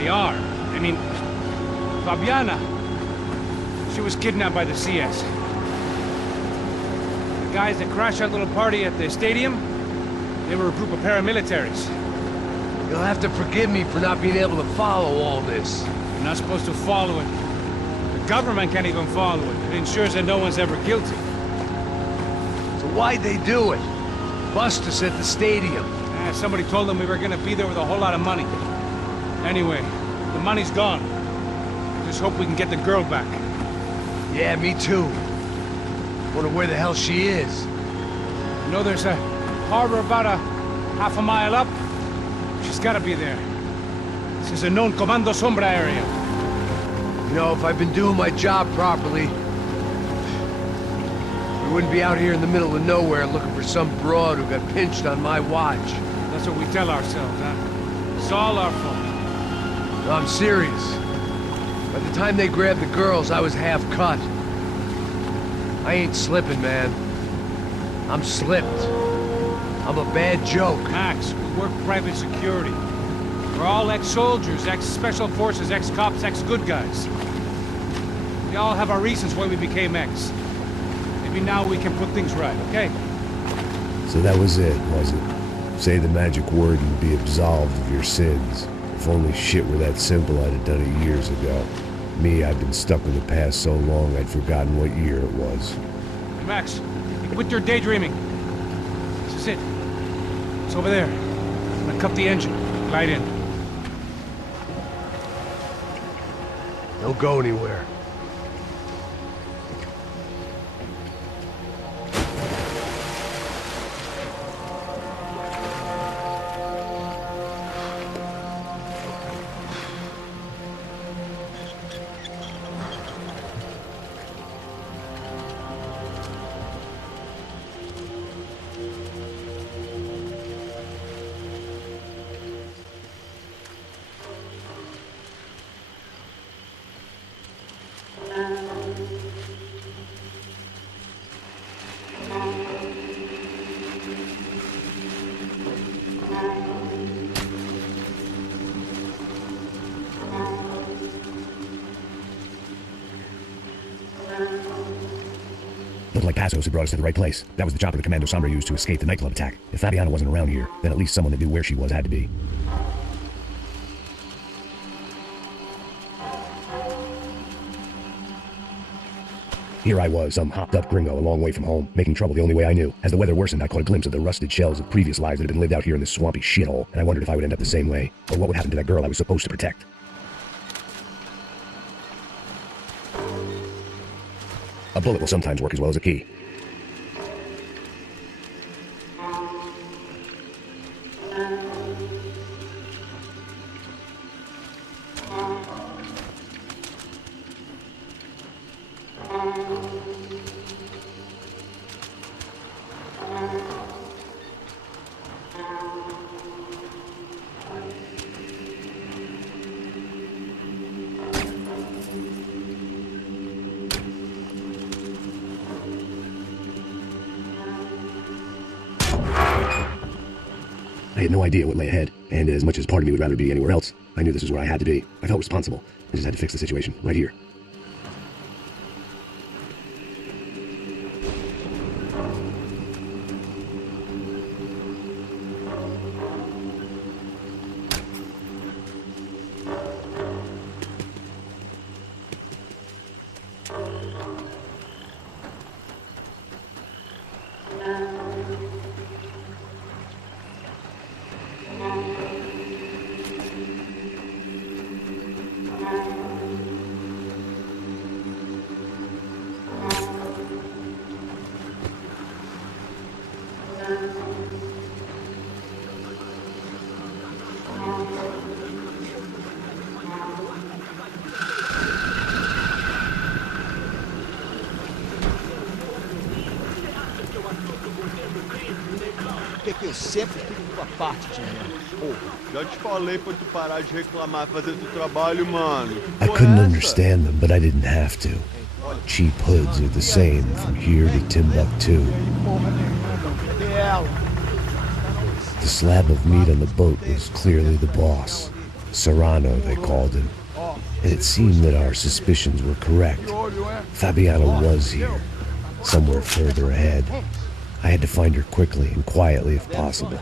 They are. I mean, Fabiana, she was kidnapped by the CS. The guys that crashed that little party at the stadium, they were a group of paramilitaries. You'll have to forgive me for not being able to follow all this. You're not supposed to follow it. The government can't even follow it. It ensures that no one's ever guilty. So why'd they do it? Bust us at the stadium. Somebody told them we were gonna be there with a whole lot of money. Anyway, the money's gone. Just hope we can get the girl back. Yeah, me too. Wonder where the hell she is. You know there's a harbor about a half a mile up? She's gotta be there. This is a known Comando Sombra area. You know, if I'd been doing my job properly, we wouldn't be out here in the middle of nowhere looking for some broad who got pinched on my watch. That's what we tell ourselves, huh? It's all our fault. No, I'm serious. By the time they grabbed the girls, I was half cut. I ain't slipping, man. I'm slipped. I'm a bad joke. Max, we work private security. We're all ex-soldiers, ex-special forces, ex-cops, ex-good guys. We all have our reasons why we became ex. Maybe now we can put things right, okay? So that was it, was it? Say the magic word and be absolved of your sins. If only shit were that simple, I'd have done it years ago. Me, I've been stuck in the past so long I'd forgotten what year it was. Hey Max, quit your daydreaming. This is it. It's over there. I'm gonna cut the engine. Glide in. Don't go anywhere. Looked like Passos had brought us to the right place. That was the chopper the Commando Sombra used to escape the nightclub attack. If Fabiana wasn't around here, then at least someone that knew where she was had to be. Here I was, some hopped-up gringo a long way from home, making trouble the only way I knew. As the weather worsened, I caught a glimpse of the rusted shells of previous lives that had been lived out here in this swampy shithole, and I wondered if I would end up the same way, or what would happen to that girl I was supposed to protect. A bullet will sometimes work as well as a key. I had no idea what lay ahead, and as much as part of me would rather be anywhere else, I knew this was where I had to be. I felt responsible. I just had to fix the situation, right here. Que eu sempre fico com a parte, Júnior. Já te falei pra tu parar de reclamar e fazer teu trabalho, mano. I couldn't understand them, but I didn't have to. Cheap hoods are the same from here to Timbuktu. The slab of meat on the boat was clearly the boss. Serrano, they called him. And it seemed that our suspicions were correct. Fabiana was here, somewhere further ahead. I had to find her quickly and quietly if possible.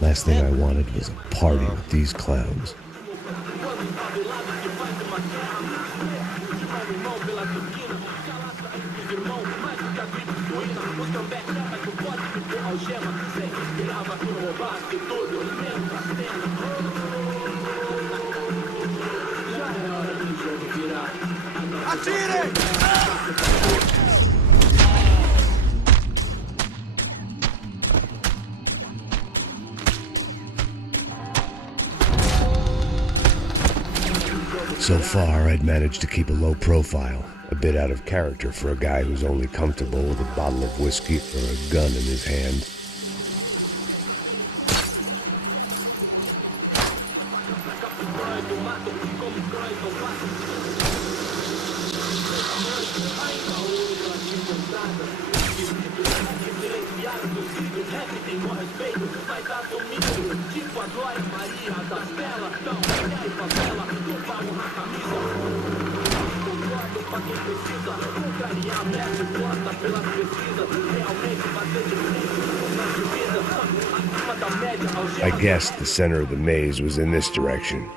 Last thing I wanted was a party with these clowns. So far, I'd managed to keep a low profile, a bit out of character for a guy who's only comfortable with a bottle of whiskey or a gun in his hand. I guessed the center of the maze was in this direction.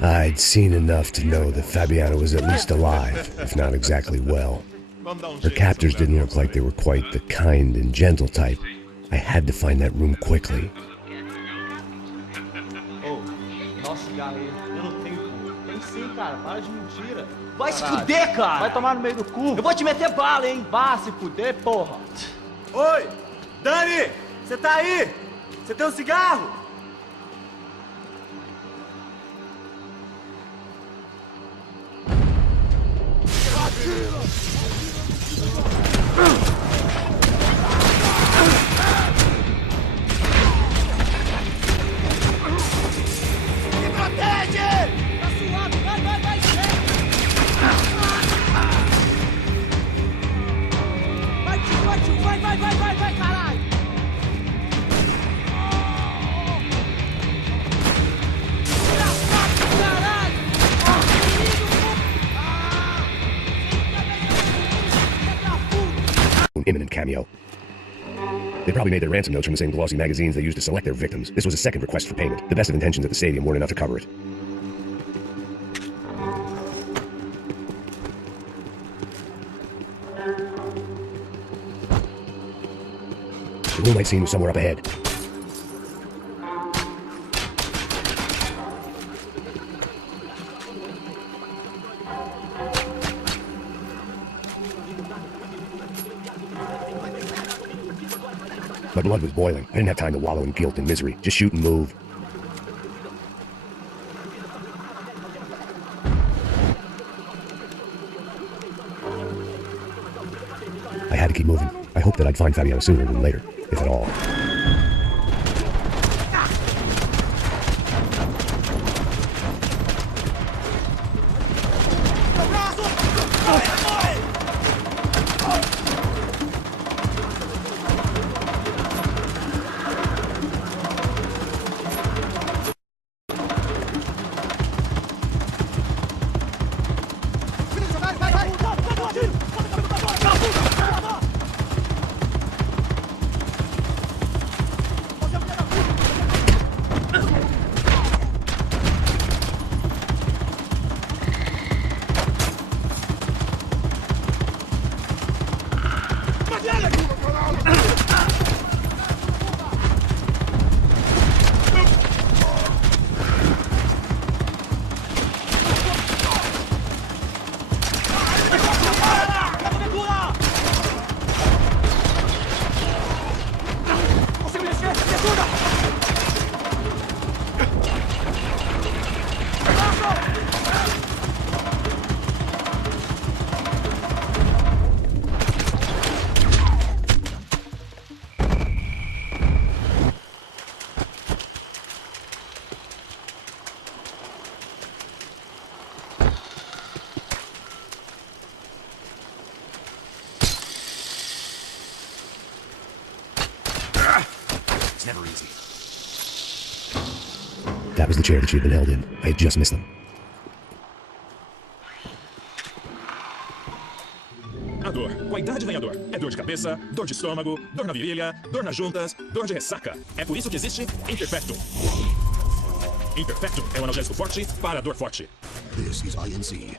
I'd seen enough to know that Fabiana was at least alive, if not exactly well. Her captors didn't look like they were quite the kind and gentle type. I had to find that room quickly. Oh, nossa, cigarro aí. Eu não tenho. Tem sim, cara. Para de mentira. Vai se fuder, cara. Vai tomar no meio do cu. Eu vou te meter bala, hein. Vá se fuder, porra. Oi, Dani, você tá aí? Você tem um cigarro? Me protege! Tá suave, vai, vai, caralho! Imminent cameo. They probably made their ransom notes from the same glossy magazines they used to select their victims. This was a second request for payment. The best of intentions at the stadium weren't enough to cover it. The room I'd seen was somewhere up ahead. My blood was boiling. I didn't have time to wallow in guilt and misery. Just shoot and move. I had to keep moving. I hoped that I'd find Fabiana sooner than later, if at all. never easy. That was the chair that she had been held in. I had just missed them. A dor. Com a idade vem a dor. É dor de cabeça, dor de estômago, dor na virilha, dor nas juntas, dor de ressaca. É por isso que existe Imperfectum. Imperfectum é um analgésico forte para a dor forte. This is INC.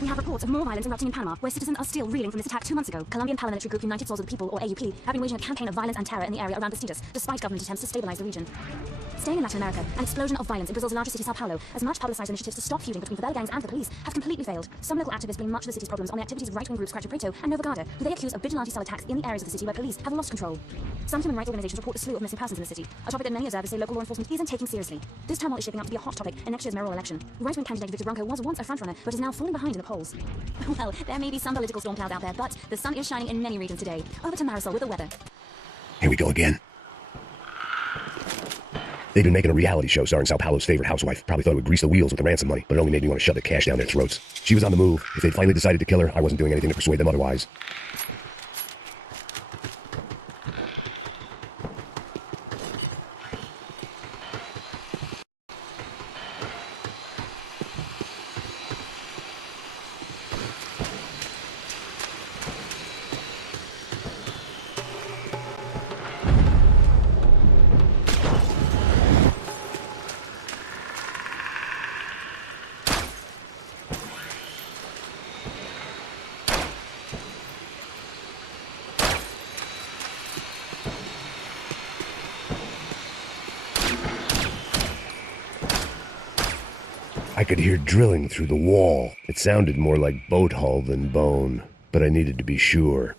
We have reports of more violence erupting in Panama, where citizens are still reeling from this attack 2 months ago. Colombian paramilitary group United Souls of the People, or AUP, have been waging a campaign of violence and terror in the area around Bastidas, despite government attempts to stabilize the region. Staying in Latin America, an explosion of violence in Brazil's largest city, Sao Paulo, as much publicized initiatives to stop feuding between favela gangs and the police have completely failed. Some local activists blame much of the city's problems on the activities of right-wing groups Chapitre and Novagada, who they accuse of vigilante-style attacks in the areas of the city where police have lost control. Some human rights organizations report a slew of missing persons in the city, a topic that many observers say local law enforcement isn't taking seriously. This turmoil is shaping up to be a hot topic in next year's mayoral election. Right-wing candidate Victor Bronco was once a frontrunner, but is now falling behind in the polls. Well, there may be some political storm clouds out there, but the sun is shining in many regions today. Over to Marisol with the weather. Here we go again. They've been making a reality show starring Sao Paulo's favorite housewife. Probably thought it would grease the wheels with the ransom money, but it only made me want to shove the cash down their throats. She was on the move. If they'd finally decided to kill her, I wasn't doing anything to persuade them otherwise. I could hear drilling through the wall. It sounded more like boat hull than bone, but I needed to be sure.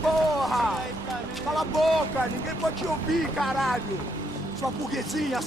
Porra! Cala a boca! Ninguém pode te ouvir, caralho! Sua burguesinha,